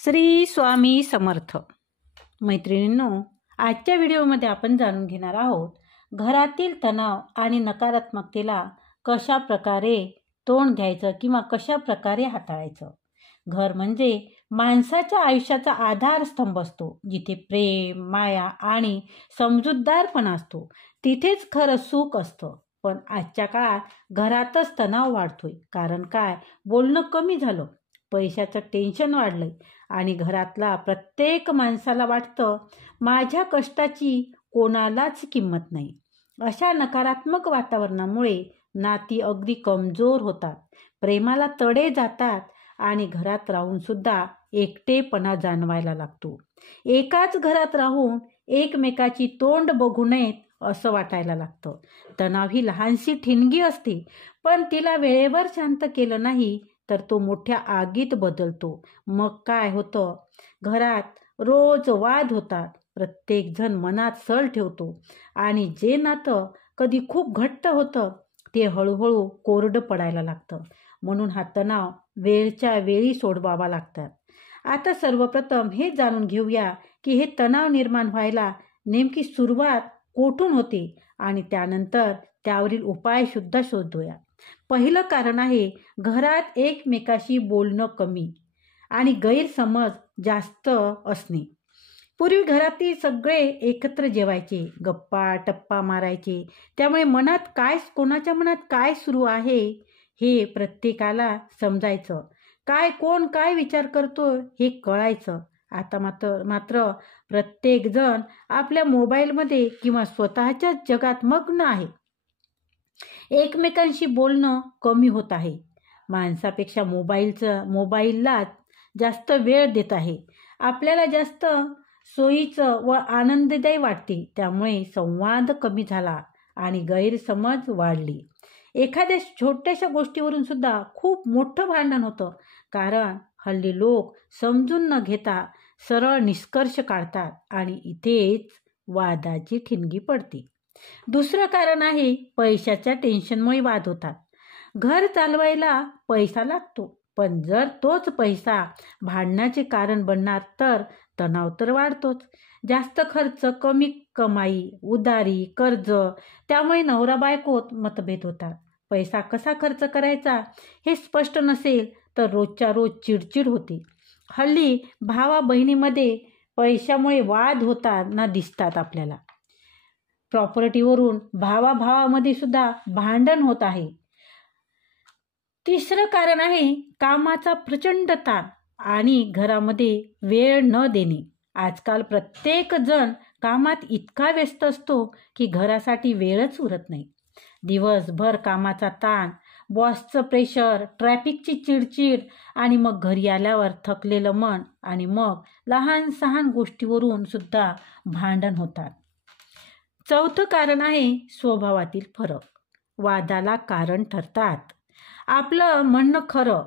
श्री स्वामी समर्थ. मैत्रिणींनो, आजच्या व्हिडिओमध्ये आपण जाणून घेणार आहोत घरातील तणाव आणि नकारात्मकतेला कशा प्रकारे तोंड द्यायचं किंवा कशा प्रकारे हाताळायचं. घर म्हणजे माणसाच्या आयुष्याचा आधारस्तंभ असतो. जिथे प्रेम, माया आणि समजूतदारपणा असतो तिथेच खरं सुख असतं. पण आजच्या काळात घरातच तणाव वाढतोय. कारण काय? बोलणं कमी झालं, पैशाचं टेन्शन वाढलंय आणि घरातला प्रत्येक माणसाला वाटतं माझ्या कष्टाची कोणालाच किंमत नाही. अशा नकारात्मक वातावरणामुळे नाती अगदी कमजोर होतात, प्रेमाला तडे जातात आणि घरात राहून सुद्धा एकटेपणा जाणवायला लागतो. एकाच घरात राहून एकमेकाची तोंड बघू नयेत असं वाटायला लागतं. तणाव ही लहानशी ठिणगी असते, पण तिला वेळेवर शांत केलं नाही तर तो मोठ्या आगीत बदलतो. मग काय होतं? घरात रोज वाद होतात, प्रत्येक जण मनात सल ठेवतो आणि जे नातं कधी खूप घट्ट होतं ते हळूहळू कोरडं पडायला लागतं. म्हणून हा तणाव वेळच्या वेळी सोडवावा लागतात. आता सर्वप्रथम हे जाणून घेऊया की हे तणाव निर्माण व्हायला नेमकी सुरुवात कोठून होते आणि त्यानंतर त्यावरील उपाय सुद्धा शोधूया. पहिलं कारण आहे घरात एकमेकाशी बोलणं कमी आणि गैरसमज जास्त असणे. पूर्वी घरातील सगळे एकत्र जेवायचे, गप्पा टप्पा मारायचे, त्यामुळे कोणाच्या मनात काय सुरू आहे हे प्रत्येकाला समजायचं. कोण काय विचार करतो हे कळायचं. आता मात्र प्रत्येक जण आपल्या मोबाईलमध्ये किंवा स्वतःच्या जगात मग्न आहे. एकमेकांशी बोलणं कमी होत आहे. माणसापेक्षा मोबाईलला जास्त वेळ देत आहे. आपल्याला जास्त सोयीचं व आनंददायी वाटते, त्यामुळे संवाद कमी झाला आणि गैरसमज वाढली. एखाद्या छोट्याशा गोष्टीवरून सुद्धा खूप मोठं भांडण होतं, कारण हल्ली लोक समजून न घेता सरळ निष्कर्ष काढतात आणि इथेच वादाची ठिणगी पडते. दुसरं कारण आहे पैशाच्या टेन्शनमुळे वाद होतात. घर चालवायला पैसा लागतो, पण जर तोच पैसा भांडणाचे कारण बनणार तर तणाव तर वाढतोच. जास्त खर्च, कमी कमाई, उधारी, कर्ज, त्यामुळे नवरा बायकोत मतभेद होतात. पैसा कसा खर्च करायचा हे स्पष्ट नसेल तर रोजच्या रोज चिडचिड होते. हल्ली भावा बहिणीमध्ये पैशामुळे वाद होताना दिसतात आपल्याला. प्रॉपर्टीवरून भावाभावामध्ये सुद्धा भांडण होत आहे. तिसरं कारण आहे कामाचा प्रचंड ताण आणि घरामध्ये वेळ न देणे. आजकाल प्रत्येक जण कामात इतका व्यस्त असतो की घरासाठी वेळच उरत नाही. दिवसभर कामाचा ताण, बॉसचं प्रेशर, ट्रॅफिकची चिडचिड आणि मग घरी आल्यावर थकलेलं मन आणि मग लहान सहान गोष्टीवरून सुद्धा भांडण होतात. चौथं कारण आहे स्वभावातील फरक. वादाला कारण ठरतात. आपलं म्हणणं खरं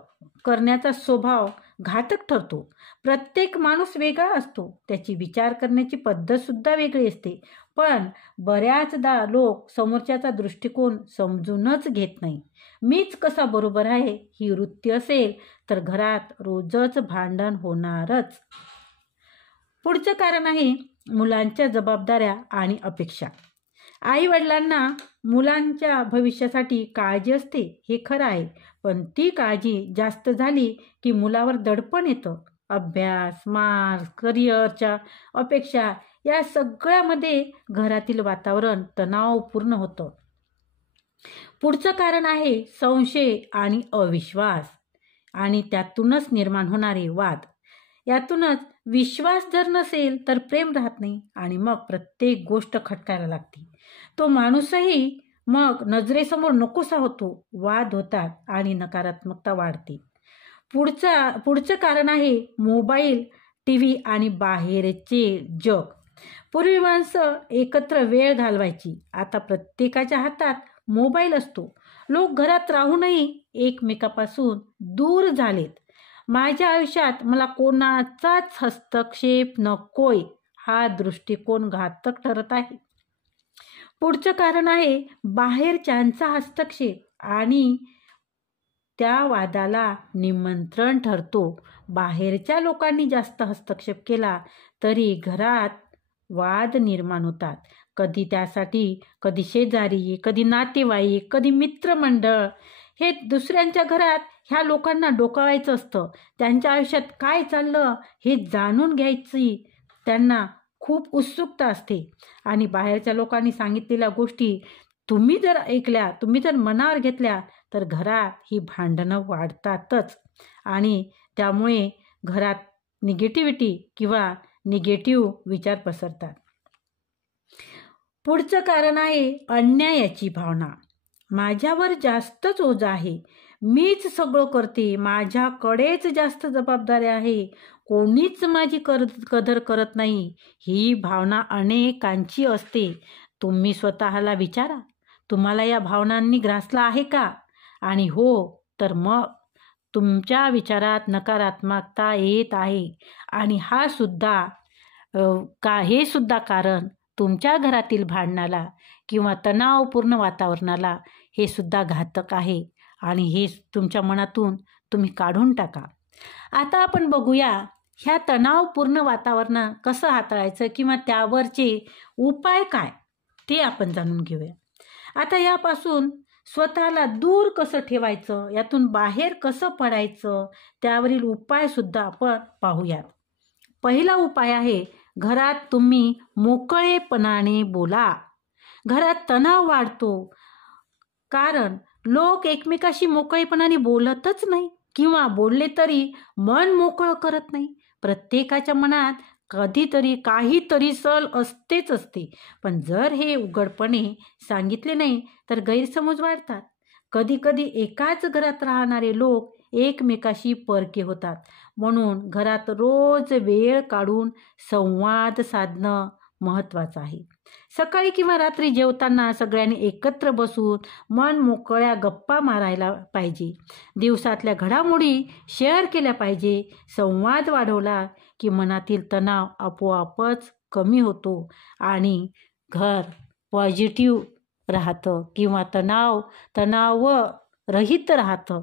करण्याचा स्वभाव घातक ठरतो. प्रत्येक माणूस वेगळा असतो, त्याची विचार करण्याची पद्धत सुद्धा वेगळी असते. पण बऱ्याचदा लोक समोरच्याचा दृष्टिकोन समजूनच घेत नाही. मीच कसा बरोबर आहे ही वृत्ती असेल तर घरात रोजच भांडण होणारच. पुढचं कारण आहे मुलांच्या जबाबदाऱ्या आणि अपेक्षा. आई वडिलांना मुलांच्या भविष्यासाठी काळजी असते हे खरं आहे, पण ती काळजी जास्त झाली की मुलावर दडपण येतं. अभ्यास, मार्क्स, करिअरच्या अपेक्षा या सगळ्यामध्ये घरातील वातावरण तणावपूर्ण होतं. पुढचं कारण आहे संशय आणि अविश्वास आणि त्यातूनच निर्माण होणारे वाद. यातूनच विश्वास जर नसेल तर प्रेम राहत नाही आणि मग प्रत्येक गोष्ट खटकायला लागते. तो माणूसही मग नजरेसमोर नकोसा होतो. वाद होतात आणि नकारात्मकता वाढते. पुढचं कारण आहे मोबाईल, टीव्ही आणि बाहेरचे जग. पूर्वी माणसं एकत्र वेळ घालवायची, आता प्रत्येकाच्या हातात मोबाईल असतो. लोक घरात राहूनही एकमेकापासून दूर झालेत. माझ्या आयुष्यात मला कोणाचाच हस्तक्षेप नकोय हा दृष्टिकोन घातक ठरत आहे. पुढचं कारण आहे बाहेरच्यांचा हस्तक्षेप आणि त्या वादाला निमंत्रण ठरतो. बाहेरच्या लोकांनी जास्त हस्तक्षेप केला तरी घरात वाद निर्माण होतात. कधी शेजारी, कधी नातेवाईक, कधी मित्रमंडळ. हे दुसऱ्यांच्या घरात ह्या लोकांना डोकावायचं असतं. त्यांच्या आयुष्यात काय चाललं हे जाणून घ्यायची त्यांना खूप उत्सुकता असते. आणि बाहेरच्या लोकांनी सांगितलेल्या गोष्टी तुम्ही जर ऐकल्या, तुम्ही जर मनावर घेतल्या तर घरात ही भांडणं वाढतातच आणि त्यामुळे घरात निगेटिव्हिटी किंवा निगेटिव्ह विचार पसरतात. पुढचं कारण आहे अन्यायाची भावना. माझ्यावर जास्तच ओझं आहे, मीच सगळं करते, माझ्याकडेच जास्त जबाबदारी आहे, कोणीच माझी कदर करत नाही. ही भावना अनेकांची असते. तुम्ही स्वतःला विचारा, तुम्हाला या भावनांनी ग्रासला आहे का? आणि हो तर मग तुमच्या विचारात नकारात्मकता येत आहे आणि हे सुद्धा कारण तुमच्या घरातील भांडणाला किंवा तणावपूर्ण वातावरणाला हे सुद्धा घातक आहे आणि हे तुमच्या मनातून तुम्ही काढून टाका. आता आपण बघूया ह्या तणावपूर्ण वातावरण कसं हाताळायचं किंवा त्यावरचे उपाय काय ते आपण जाणून घेऊया. आता यापासून स्वतःला दूर कसं ठेवायचं, यातून बाहेर कसं पडायचं त्यावरील उपाय सुद्धा आपण पाहूयात. पहिला उपाय आहे, घरात तुम्ही मोकळेपणाने बोला. घरात तणाव वाढतो कारण लोक एकमेकाशी मोकळेपणाने बोलतच नाही किंवा बोलले तरी मन मोकळं करत नाही. प्रत्येकाच्या मनात कधीतरी काहीतरी सल असतेच असते. पण जर हे उघडपणे सांगितले नाही तर गैरसमज वाढतात. कधी एकाच घरात राहणारे लोक एकमेकाशी परके होतात. म्हणून घरात रोज वेळ काढून संवाद साधणं महत्त्वाचं आहे. सकाळी किंवा रात्री जेवताना सगळ्यांनी एकत्र बसून मन मोकळ्या गप्पा मारायला पाहिजे. दिवसातल्या घडामोडी शेअर केल्या पाहिजे. संवाद वाढवला की मनातील तणाव आपोआपच कमी होतो आणि घर पॉझिटिव्ह राहतं किंवा तणावरहित राहतं.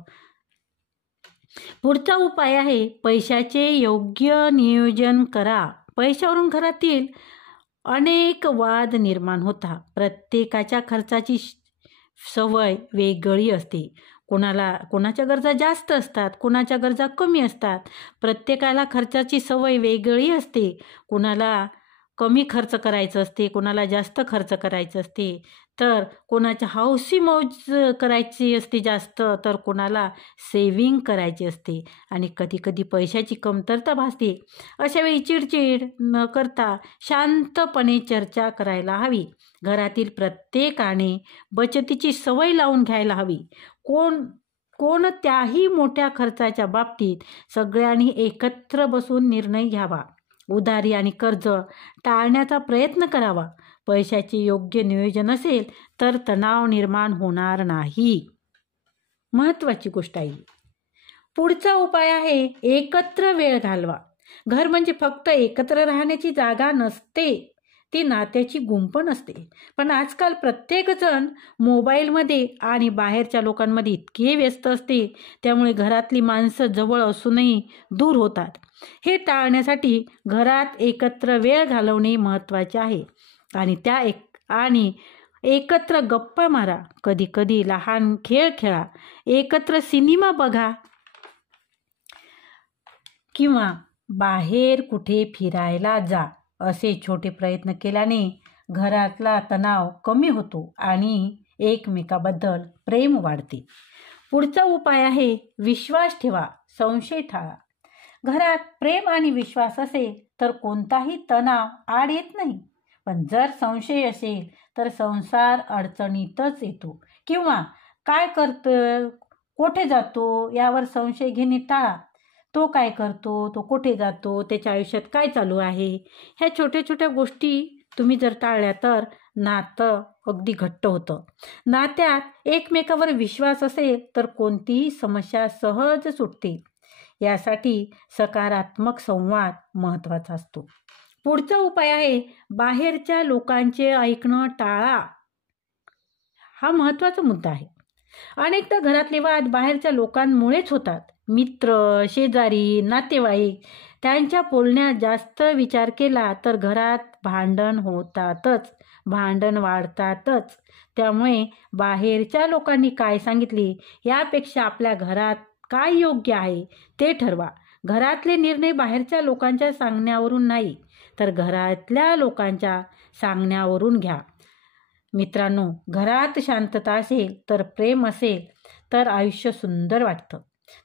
पुढचा उपाय आहे, पैशाचे योग्य नियोजन करा. पैशावरून घरातील अनेक वाद निर्माण होतात. प्रत्येकाच्या खर्चाची सवय वेगळी असते. कोणाच्या गरजा जास्त असतात, कोणाच्या गरजा कमी असतात. प्रत्येकाला खर्चाची सवय वेगळी असते. कोणाला कमी खर्च करायचं असते, कोणाला जास्त खर्च करायचं असते. तर कोणाच्या हौसी मौज करायची असते जास्त, तर कोणाला सेविंग करायची असते आणि कधी पैशाची कमतरता भासते. अशा वेळी चिडचिड न करता शांतपणे चर्चा करायला हवी. घरातील प्रत्येकाने बचतीची सवय लावून घ्यायला हवी. कोणत्याही मोठ्या खर्चाच्या बाबतीत सगळ्यांनी एकत्र बसून निर्णय घ्यावा. उधारी आणि कर्ज टाळण्याचा प्रयत्न करावा. पैशाचे योग्य नियोजन असेल तर तणाव निर्माण होणार नाही. महत्त्वाची गोष्ट आहे. पुढचा उपाय आहे, एकत्र वेळ घालवा. घर म्हणजे फक्त एकत्र राहण्याची जागा नसते, ती नात्याची गुंफण असते. पण आजकाल प्रत्येकजण मोबाईलमध्ये आणि बाहेरच्या लोकांमध्ये इतके व्यस्त असते, त्यामुळे घरातली माणसं जवळ असूनही दूर होतात. हे टाळण्यासाठी घरात एकत्र वेळ घालवणे महत्त्वाचे आहे आणि एकत्र गप्पा मारा. कधी लहान खेळ खेळा, एकत्र सिनेमा बघा किंवा बाहेर कुठे फिरायला जा. असे छोटे प्रयत्न केल्याने घरातला तणाव कमी होतो आणि एकमेकाबद्दल प्रेम वाढते. पुढचा उपाय आहे, विश्वास ठेवा, संशय टाळा. घरात प्रेम आणि विश्वास असेल तर कोणताही तणाव आड येत नाही. पण जर संशय असेल तर संसार अडचणीतच येतो किंवा काय करतो, कुठे जातो यावर संशय घेणे टाळा. तो काय करतो, तो कुठे जातो, त्याच्या आयुष्यात काय चालू आहे, ह्या छोट्या गोष्टी तुम्ही जर टाळल्या तर नातं अगदी घट्ट होतं. नात्यात एकमेकावर विश्वास असेल तर कोणतीही समस्या सहज सुटते. यासाठी सकारात्मक संवाद महत्त्वाचा असतो. पुढचा उपाय आहे, बाहेरच्या लोकांचे ऐकणं टाळा. हा महत्त्वाचा मुद्दा आहे. अनेकदा घरातले वाद बाहेरच्या लोकांमुळेच होतात. मित्र, शेजारी, नातेवाईक त्यांच्या बोलण्यात जास्त विचार केला तर घरात भांडण होतातच, भांडण वाढतातच. त्यामुळे बाहेरच्या लोकांनी काय सांगितले यापेक्षा आपल्या घरात काय योग्य आहे ते ठरवा. घरातले निर्णय बाहेरच्या लोकांच्या सांगण्यावरून नाही, तर घरातल्या लोकांच्या सांगण्यावरून घ्या. मित्रांनो, घरात शांतता असेल तर प्रेम असेल तर आयुष्य सुंदर वाटतं.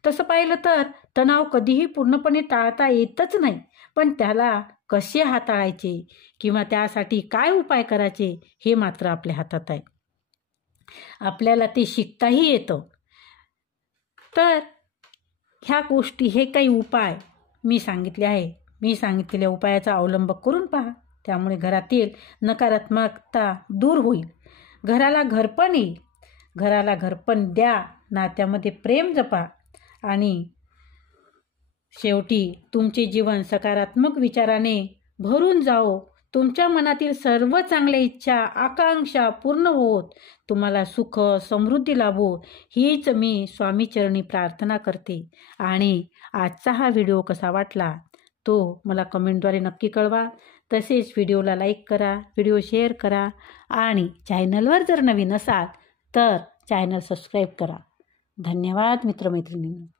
तसं पाहिलं तर तणाव कधीही पूर्णपणे टाळता येतच नाही, पण त्याला कसे हाताळायचे किंवा त्यासाठी काय उपाय करायचे हे मात्र आपल्या हातात आहे. आपल्याला ते शिकताही येतं. तर ह्या गोष्टी, हे काही उपाय मी सांगितले आहे. मी सांगितलेल्या उपायाचा अवलंब करून पहा. त्यामुळे घरातील नकारात्मकता दूर होईल, घराला घरपण येईल. घराला घरपण द्या, नात्यामध्ये प्रेम जपा आणि शेवटी तुमचे जीवन सकारात्मक विचाराने भरून जाओ. तुमच्या मनातील सर्व चांगल्या इच्छा, आकांक्षा पूर्ण होत तुम्हाला सुख समृद्धी लाभो, हीच मी स्वामीचरणी प्रार्थना करते. आणि आजचा हा व्हिडिओ कसा वाटला तो मला कमेंटद्वारे नक्की कळवा. तसेच व्हिडिओला लाईक करा, व्हिडिओ शेअर करा आणि चॅनलवर जर नवीन असाल तर चॅनल सबस्क्राईब करा. धन्यवाद मित्रमैत्रिणींनो.